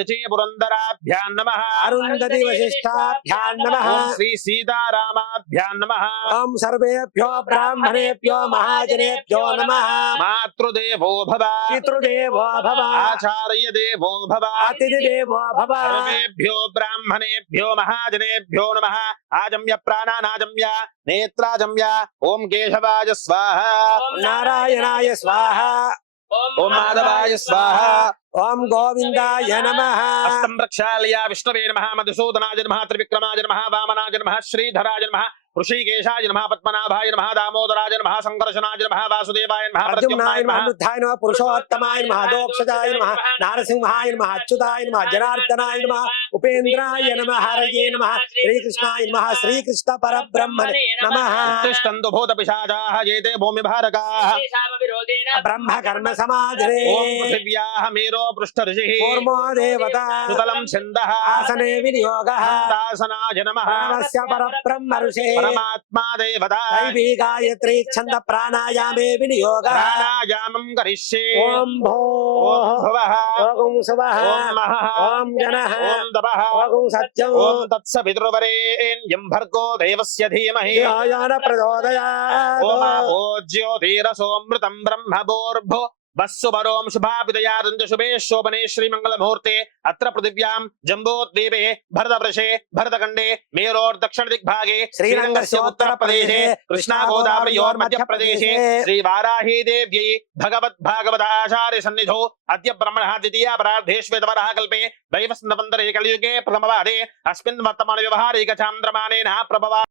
पुरंदराभ्यां नमः। अरुंधति वशिष्ठाभ्यां नमः। ओम श्री सीतारामाभ्यां नमः। ओम सर्वेभ्यो ब्राह्मणेभ्यो महाजनेभ्यो नमः। मातृदेवो भव, पितृदेवो भव, आचार्य देवो भव, अतिथिदेवो भव। सर्वेभ्यो ब्राह्मणेभ्यो महाजनेभ्यो नमः। आजम्य प्राणानाजम्य नेत्राजम्य। ओम केशवाय स्वाहा, नारायणाय स्वाहा, ओम माधवाय स्वाहा, ओम गोविंदाय नमः। हस्तं प्रक्षाल्य विष्णवे नमः। मधुसूदनाय नमः, त्रिविक्रमाय नमः, वामनाय नमः, श्रीधराय नमः, ऋषिकेशाय नमः, पद्मनाभाय नमः, दामोदराय नमः, संकर्षणाय नमः, वासुदेवाय नमः, प्रद्युम्नाय नमः, अनिरुद्धाय नमः, पुरुषोत्तमाय नमः, दोक्षजाय नमः, नारसिंहाय नमः, अच्युताय नमः, जनार्दनाय नमः, उपेन्द्राय नमः, हरये नमः, श्रीकृष्णाय नमः, श्रीकृष्ण परब्रह्मणे नमः। तिष्ठन्तु भूतपिशाचाः येते भूमिभारकाः ब्रह्म कर्म समाधिरे। ओम पृथिव्याः मेरो पृष्ठऋषिः कूर्मो देवता सुतलं छन्दः आसने विनियोगः। दासनाय नमः। नमस्य परब्रह्म ऋषिः परमात्मा देवता दैवी गायत्री छंद प्राणायामे विनियोगः। प्राणायामं करिष्ये। ओम भोः, ओम भुवः, ओम सुवः, ओम महः, ओम जनः, ओम तपः, ओम सत्यम्, ओम तत्सवितुर्वरेण्यं भर्गो देवस्य धीमहि धियो न प्रचोदयात्। ओम आपो ज्योतिरसोऽमृतं ब्रह्मभूर्भुवः वस्सुवरों शुभाभिदयादन्त शुभे शोभने श्रीमङ्गलमुहूर्ते अत्र पृथिव्यां जम्बोद्वीपे भरतवर्षे भरतखण्डे मेरोर्दक्षिणदिग्भागे श्रीरङ्गस्य उत्तरप्रदेशे कृष्णागोदावरयोर्मध्यप्रदेशे श्रीवाराही देव्यै भगवद्भागवताचार्यसन्निधौ अद्य ब्रह्मणः द्वितीयापरार्धेष्वेतवरः कल्पे दैवस्नवन्तरे कलियुगे प्रथमवादे अस्मिन् वर्तमानव्यवहारिकचान्द्रमानेन प्रभवा